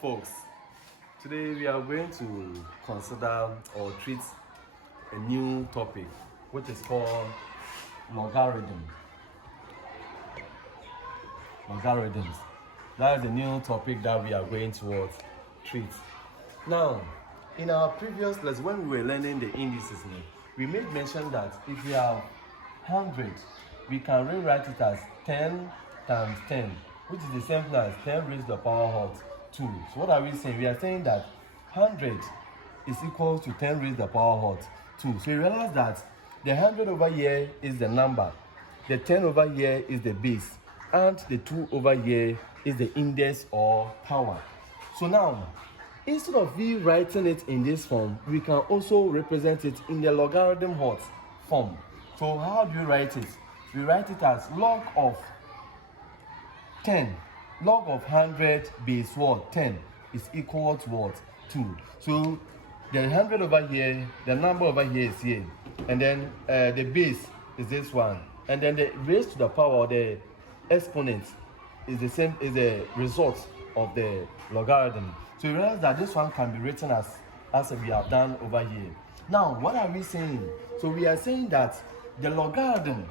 folks, today we are going to consider or treat a new topic which is called logarithms. That is a new topic that we are going to treat. Now, in our previous lesson when we were learning the indices, we made mention that if we have 100, we can rewrite it as 10 times 10, which is the same thing as 10 raised to the power of 2. So what are we saying? We are saying that 100 is equal to 10 raised to the power of 2. So you realize that the 100 over here is the number, the 10 over here is the base, and the 2 over here is the index or power. So now, instead of we writing it in this form, we can also represent it in the logarithm form. So how do you write it? We write it as log of 10. Log of 100 base 10 is equal to what? 2. So the 100 over here, the number over here is here, and then the base is this one, and then the raised to the power, the exponent, is the same, is the result of the logarithm. So you realize that this one can be written as we have done over here. Now, what are we saying? So we are saying that the logarithm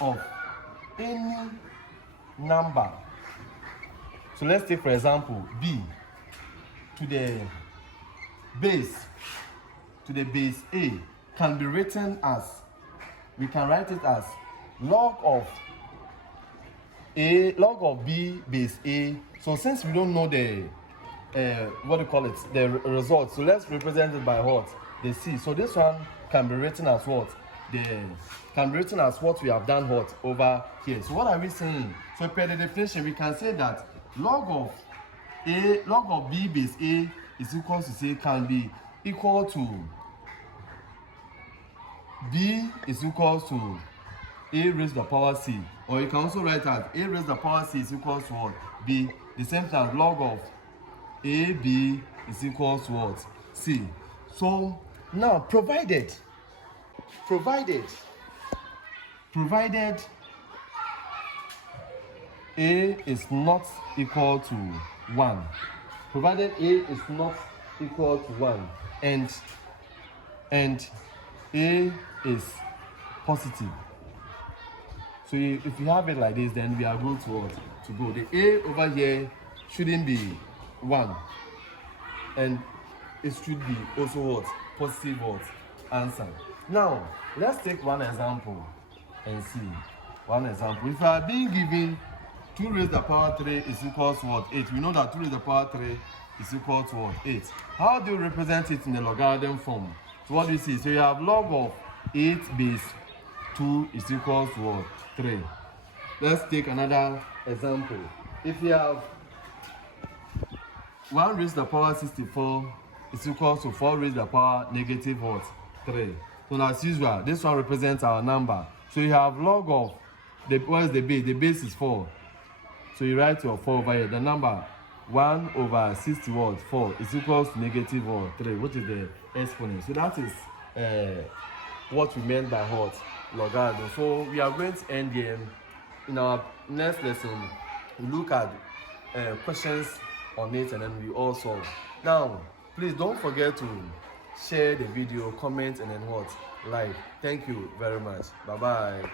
of any number. So let's take for example b to the base a can be written as, we can write it as log of b base a. So since we don't know the the result, so let's represent it by what? The c. So this one can be written as what? What we have done what over here. So what are we saying? So per the definition, we can say that log of b base a is equal to c, can be equal to b is equal to a raised to the power c, or you can also write as a raised to the power c is equal to what? B. The same thing as log of ab is equal to what? C. So now provided a is not equal to 1, provided a is not equal to 1, and a is positive. So if you have it like this, then we are good to go. The a over here shouldn't be 1, and it should be also what? Positive answer. Now let's take one example and see. One example: if I are being given 2 raised to the power 3 is equal to what? 8. We know that 2 raised to the power 3 is equal to what? 8. How do you represent it in the logarithm form? So what do you see? So you have log of 8 base 2 is equal to what? 3. Let's take another example. If you have 1 raised to the power 64 is equal to 4 raised to the power negative what? 3. So as usual, this one represents our number. So you have log of what is the base? The base is 4. So you write your 4 over here. The number 1 over 4 is equal to negative 3, which is the exponent. So that is what we meant by what? Logarithm. So we are going to end here. In our next lesson, we look at questions on it, and then we all solve. Now, please don't forget to share the video, comment, and then like. Thank you very much. Bye bye.